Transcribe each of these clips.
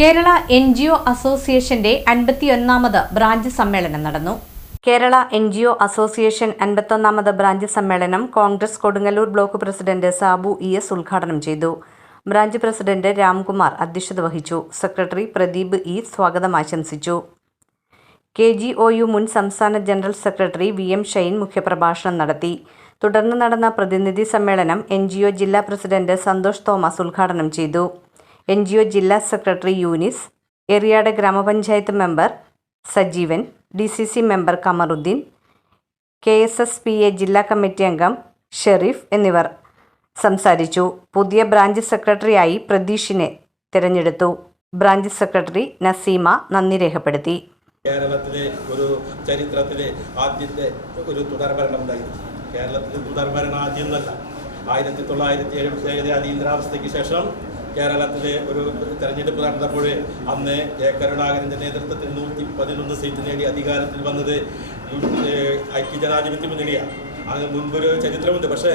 Kerala NGO അസോസിയേഷന്റെ 51ാമത് branch സമ്മേളനം നടന്നു. കേരള NGO അസോസിയേഷൻ 51ാമത് ബ്രാഞ്ച് സമ്മേളനം Congress Kodungallur block president Sabu ES ഉദ്ഘാടനം ചെയ്തു. ബ്രാഞ്ച് പ്രസിഡന്റ് രാംകുമാർ അധ്യക്ഷത വഹിച്ചു. സെക്രട്ടറി പ്രദീപ് E സ്വാഗതം ആശംസിച്ചു. KGOU മുൻ സംസ്ഥാന ജനറൽ സെക്രട്ടറി VM ഷൈൻ മുഖ്യപ്രഭാഷണം നടത്തി. തുടർന്ന് നടന്ന പ്രതിനിധി സമ്മേളനം NGO ജില്ലാ പ്രസിഡന്റ് സന്തോഷ് തോമസ് ഉദ്ഘാടനം ചെയ്തു. NGO ജില്ലാ സെക്രട്ടറി യൂനിസ്, എറിയാട് ഗ്രാമപഞ്ചായത്ത് member Sajeevan, DCC member Kamaruddin, KSSPA ജില്ലാ കമ്മിറ്റി അംഗം ഷെരീഫ് എന്നിവർ സംസാരിച്ചു. പുതിയ ബ്രാഞ്ച് സെക്രട്ടറിയായി പ്രതീഷിനെ തിരഞ്ഞെടുത്തു. ബ്രാഞ്ച് സെക്രട്ടറി നസീമ നന്ദി രേഖപ്പെടുത്തി. കേരളത്തിലെ ഒരു ചരിത്രത്തിലെ ആദ്യത്തെ ഒരു തുടർഭരണം ഉണ്ടായിരുന്നു. കേരളത്തിലെ തുടർഭരണം ആദ്യമൊന്നല്ല. 1977 അടിയന്തരാവസ്ഥയ്ക്ക് ശേഷം കേരളത്തിലെ ഒരു തെരഞ്ഞെടുപ്പ് നടന്നപ്പോൾ അന്ന് കരുണാകരൻ്റെ നേതൃത്വത്തിൽ 111 സീറ്റ് നേടി അധികാരത്തിൽ വന്നത് ഐക്യജനാധിപത്യ മുന്നണിയാണ്. അങ്ങനെ മുൻപൊരു ചരിത്രമുണ്ട്. പക്ഷേ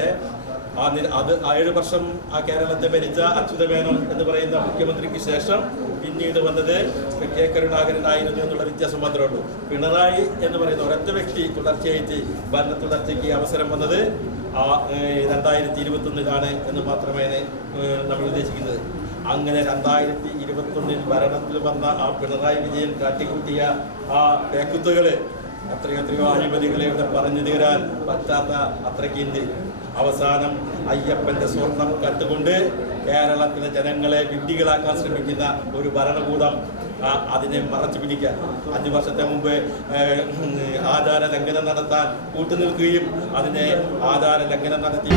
അത് 7 വർഷം ആ കേരളത്തെ ഭരിച്ച അച്യുതമേനോൻ എന്ന് പറയുന്ന മുഖ്യമന്ത്രിക്ക് ശേഷം പിന്നീട് വന്നത് കരുണാകരനായിരുന്നു എന്നുള്ള വ്യത്യാസം മാത്രമേ ഉള്ളൂ. പിണറായി എന്ന് പറയുന്ന ഒരൊറ്റ വ്യക്തി തുടർച്ചയായിട്ട് ഭരണ തുടർച്ചയ്ക്ക് അവസരം വന്നത് 2021 എന്ന് മാത്രമേ നമ്മൾ ഉദ്ദേശിക്കുന്നത്. അങ്ങനെ 2021 ഭരണത്തിൽ വന്ന ആ പിണറായി വിജയൻ കാട്ടിക്കൂട്ടിയ ആ പേക്കുത്തുകൾ എത്രയോ അഴിമതികളെ ഇവിടെ പറഞ്ഞു തീരാൻ പറ്റാത്ത അത്രയ്ക്കുണ്ട്. അവസാനം അയ്യപ്പൻ്റെ സ്വർണം കട്ടുകൊണ്ട് കേരളത്തിലെ ജനങ്ങളെ വിഡ്ഢികളാക്കാൻ ശ്രമിക്കുന്ന ഒരു ഭരണകൂടം അതിനെ മറച്ചു പിടിക്കാൻ 5 വർഷത്തെ മുമ്പ് ആചാര ലംഘനം നടത്താൻ കൂട്ടുനിൽക്കുകയും അതിനെ ആചാര ലംഘനം നടത്തി